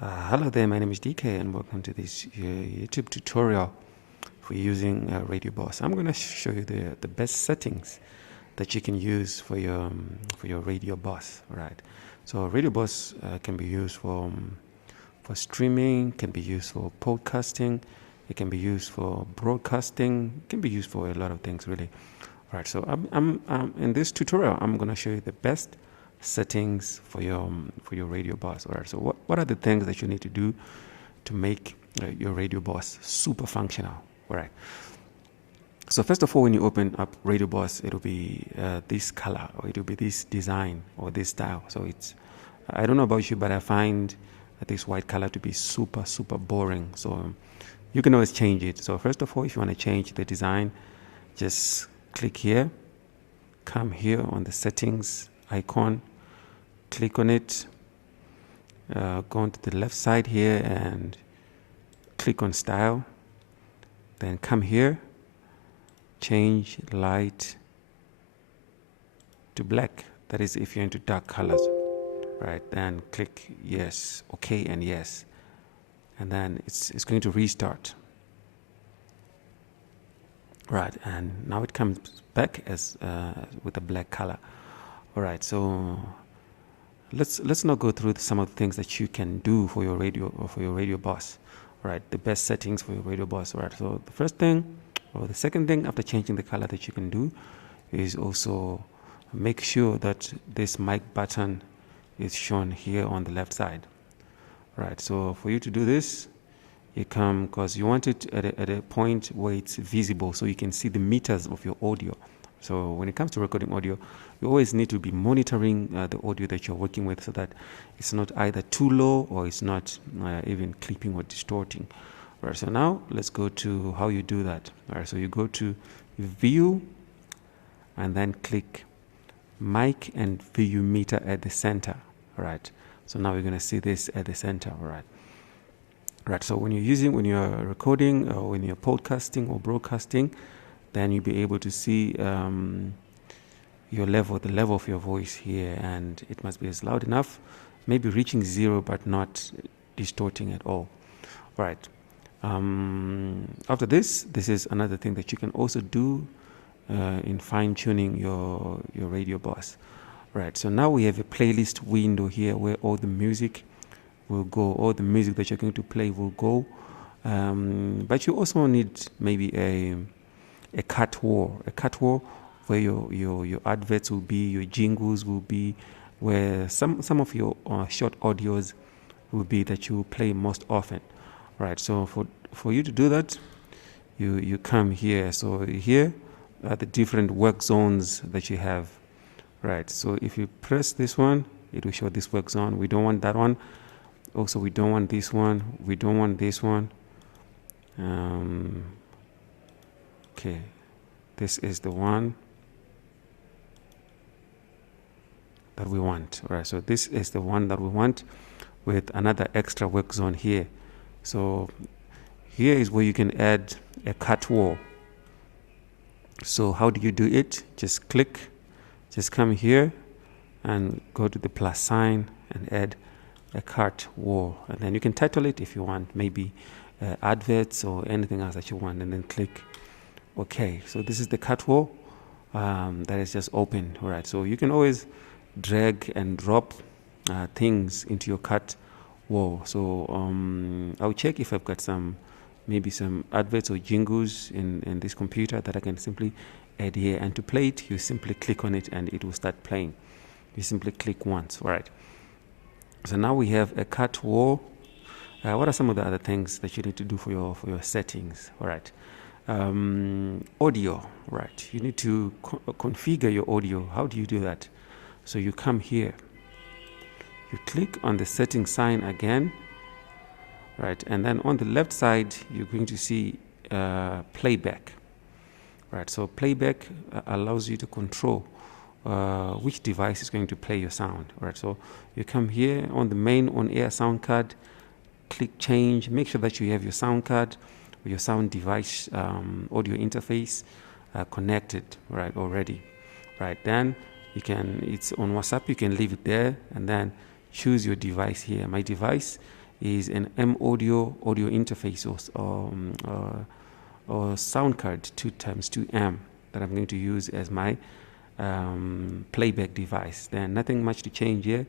Hello there, my name is DK and welcome to this YouTube tutorial for using Radioboss. I'm going to show you the best settings that you can use for your Radioboss. Right. So Radioboss can be used for streaming, can be used for podcasting, it can be used for broadcasting, it can be used for a lot of things really. Right. So I'm in this tutorial I'm going to show you the best settings for your Radioboss. All right. So what are the things that you need to do to make your Radioboss super functional? All right. So first of all, when you open up Radioboss, it'll be this color, or it'll be this design, or this style. So I don't know about you, but I find this white color to be super boring. So you can always change it. So first of all, if you want to change the design, just click here, come here on the settings icon, click on it, go on to the left side here and click on style, then come here, change light to black. That is if you're into dark colors. Right, then click yes, okay, and yes, and then it's going to restart. Right, and now it comes back as with a black color. All right, so let's now go through some of the things that you can do for your radio or for your Radioboss. All right, the best settings for your Radioboss. All right, so the first thing or the second thing after changing the color that you can do is also make sure that this mic button is shown here on the left side. Right, so for you to do this, you come, because you want it at a point where it's visible so you can see the meters of your audio. So when it comes to recording audio, you always need to be monitoring the audio that you're working with so that it's not either too low or it's not even clipping or distorting. Right, so now let's go to how you do that. All right, so you go to view and then click mic and view meter at the center. All right, so now we're going to see this at the center. All right. Right, so when you're recording or when you're podcasting or broadcasting, then you'll be able to see the level of your voice here, and it must be as loud enough, maybe reaching 0 but not distorting at all. Right. After this is another thing that you can also do in fine-tuning your Radioboss. Right, so now we have a playlist window here where all the music will go, all the music that you're going to play will go, but you also need maybe a cut wall where your adverts will be, your jingles will be, where some of your short audios will be that you will play most often. Right, so for you to do that, you come here. So here are the different work zones that you have. Right, so if you press this one, it will show this work zone. We don't want that one. Also, we don't want this one. We don't want this one. Okay, this is the one that we want. All right, so this is the one that we want with another extra work zone here. So here is where you can add a cut wall. So how do you do it? Just come here and go to the plus sign and add a cut wall, and then you can title it if you want, maybe adverts or anything else that you want, and then click OK. So this is the cut wall that is just open. All right, so you can always drag and drop things into your cut wall. So I'll check if I've got maybe some adverts or jingles in this computer that I can simply add here, and to play it you simply click on it and it will start playing. You simply click once. All right, so now we have a cut wall. What are some of the other things that you need to do for your settings? All right, audio. Right, you need to configure your audio. How do you do that? So you come here, you click on the settings sign again. Right, and then on the left side you're going to see playback. Right, so playback allows you to control which device is going to play your sound. Right, so you come here on the main on-air sound card, click change, make sure that you have your sound card or your sound device audio interface connected, right, already. Right, then it's on WhatsApp, you can leave it there and then choose your device here. My device is an M audio interface or sound card 2x2 that I'm going to use as my playback device. Then nothing much to change here.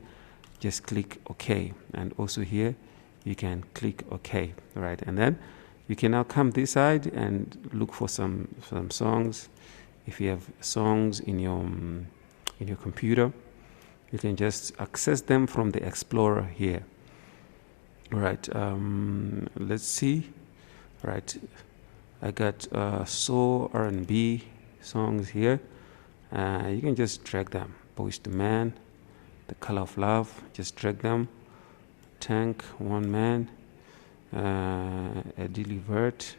Just click OK, and also here you can click OK. Right, and then you can now come this side and look for some songs. If you have songs in your computer, you can just access them from the Explorer here. All right, let's see. All right, I got soul R&B songs here. You can just drag them. Boys to Man, The Color of Love, just drag them. Tank, One Man, Eddie Vert.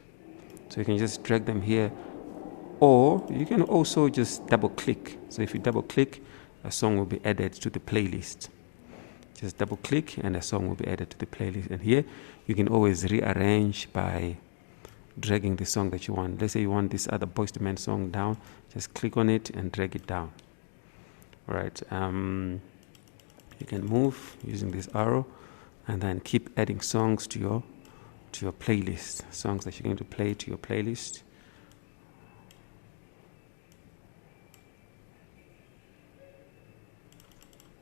So you can just drag them here, or you can also just double click. So if you double click, a song will be added to the playlist. Just double click and a song will be added to the playlist. And here you can always rearrange by dragging the song that you want. Let's say you want this other Boyz II Men song down, just click on it and drag it down. All right, you can move using this arrow and then keep adding songs to your playlist, songs that you're going to play to your playlist.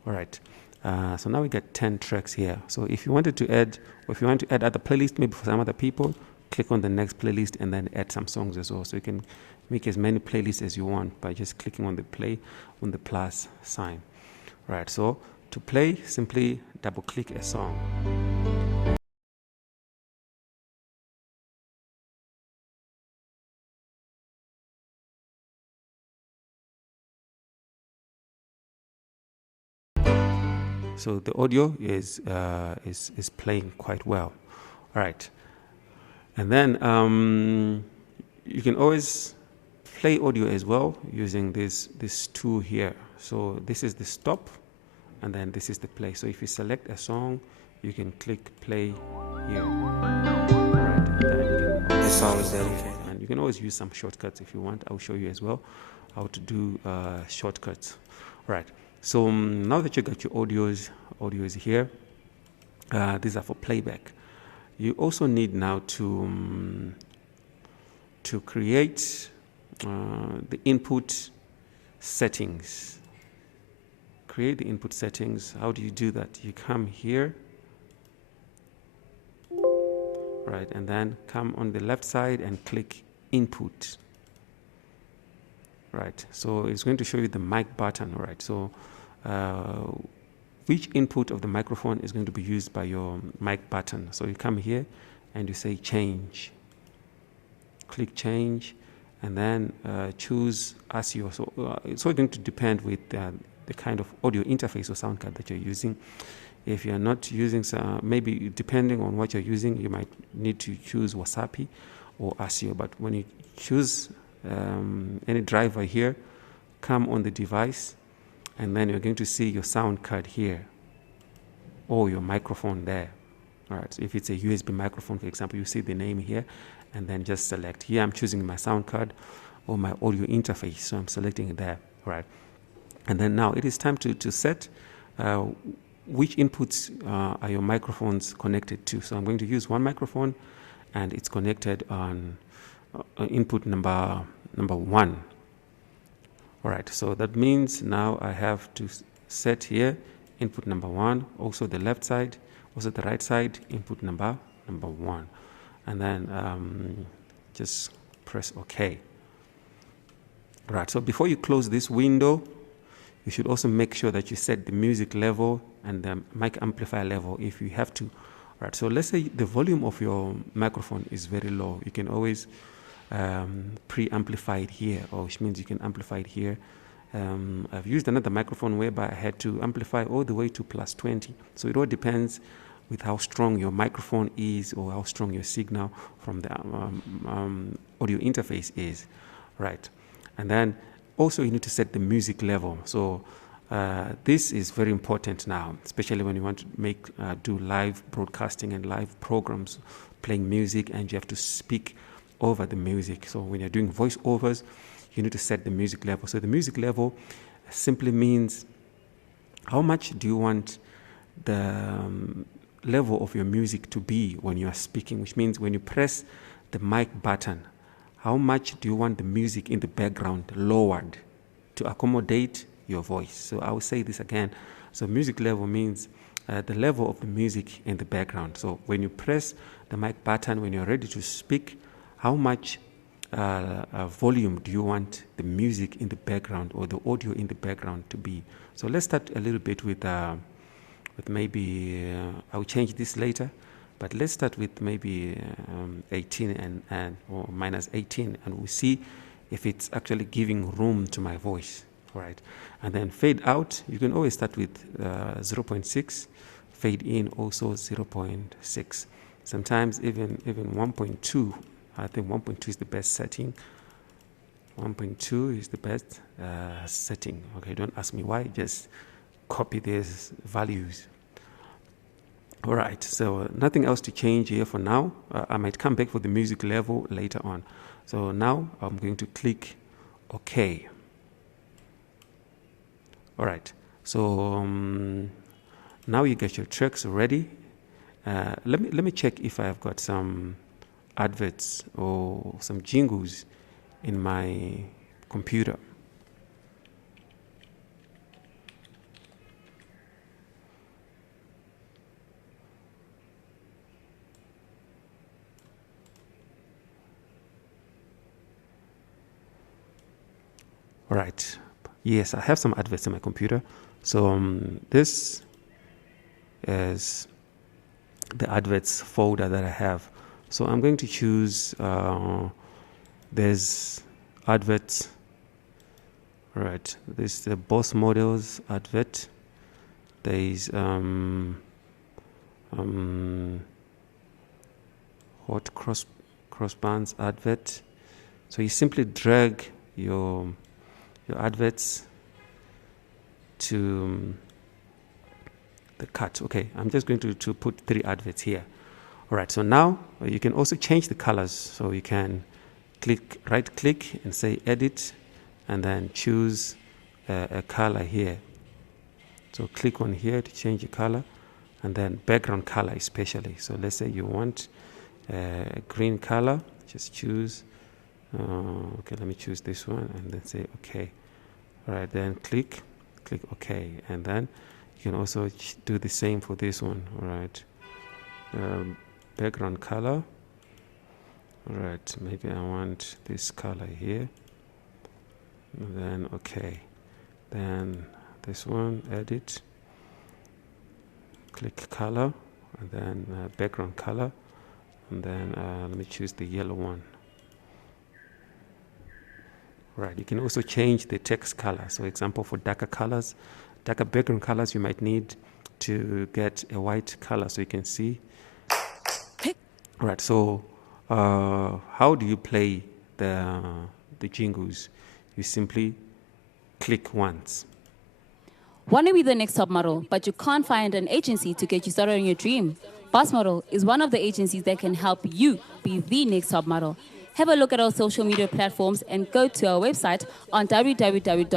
All right, so now we got 10 tracks here. So if you wanted to add, or if you want to add other playlists, maybe for some other people, click on the next playlist and then add some songs as well. So you can make as many playlists as you want by just clicking on the plus sign. All right, so to play, simply double click a song. So the audio is playing quite well. All right, and then you can always play audio as well using this tool here. So this is the stop, and then this is the play. So if you select a song, you can click play here. All right, and then you can this song is dedicated. And you can always use some shortcuts if you want. I'll show you as well how to do shortcuts. All right. So now that you got your audios here, these are for playback. You also need now to create the input settings. Create the input settings. How do you do that? You come here, right, and then come on the left side and click input. Right, so it's going to show you the mic button. All right, so which input of the microphone is going to be used by your mic button? So you come here and you say change. Click change, and then choose ASIO. So it's all going to depend with the kind of audio interface or sound card that you're using. If you're not using, maybe depending on what you're using, you might need to choose Wasapi or ASIO. But when you choose any driver here, come on the device, and then you're going to see your sound card here or your microphone there. All right, so if it's a USB microphone, for example, you see the name here, and then just select. Here I'm choosing my sound card or my audio interface, so I'm selecting it there. All right, and then now it is time to set which inputs are your microphones connected to. So I'm going to use one microphone, and it's connected on input number 1. All right, so that means now I have to set here input number 1, also the left side, also the right side, input number 1, and then just press OK. Right, so before you close this window, you should also make sure that you set the music level and the mic amplifier level if you have to. Right, so let's say the volume of your microphone is very low. You can always pre-amplify it here, or which means you can amplify it here. I've used another microphone whereby I had to amplify all the way to +20. So it all depends with how strong your microphone is or how strong your signal from the audio interface is. Right, and then also you need to set the music level. So this is very important now, especially when you want to do live broadcasting and live programs, playing music, and you have to speak over the music. So when you're doing voiceovers, you need to set the music level. So the music level simply means how much do you want the level of your music to be when you are speaking, which means when you press the mic button, how much do you want the music in the background lowered to accommodate your voice? So I will say this again. So music level means the level of the music in the background. So when you press the mic button, when you're ready to speak, how much volume do you want the music in the background or the audio in the background to be? So let's start a little bit with maybe, I'll change this later, but let's start with maybe 18 and or minus 18, and we'll see if it's actually giving room to my voice. All right. And then fade out, you can always start with 0.6, fade in also 0.6. Sometimes even 1.2, I think 1.2 is the best setting. 1.2 is the best setting. Okay, don't ask me why, just copy these values. All right, so nothing else to change here for now. I might come back for the music level later on. So now I'm going to click OK. All right, so now you get your tracks ready. Let me check if I've got some adverts or some jingles in my computer. All right. Yes, I have some adverts in my computer. So this is the adverts folder that I have. So I'm going to choose, there's adverts. All right. There's the Boss Models advert. There's hot crossbands advert. So you simply drag your adverts to the cut. Okay, I'm just going to put 3 adverts here. All right, so now you can also change the colors. So you can right click and say edit, and then choose a color here. So click on here to change the color, and then background color especially. So let's say you want a green color, just choose, okay, let me choose this one, and then say okay. All right, then click OK, and then you can also do the same for this one. All right, background color. All right, maybe I want this color here, and then OK. Then this one, edit, click color, and then background color, and then let me choose the yellow one. Right, you can also change the text color. So example, for darker colors, darker background colors, you might need to get a white color so you can see. All right, so how do you play the jingles? You simply click once. Want to be the next top model, but you can't find an agency to get you started on your dream? Boss Model is one of the agencies that can help you be the next top model. Have a look at our social media platforms and go to our website on www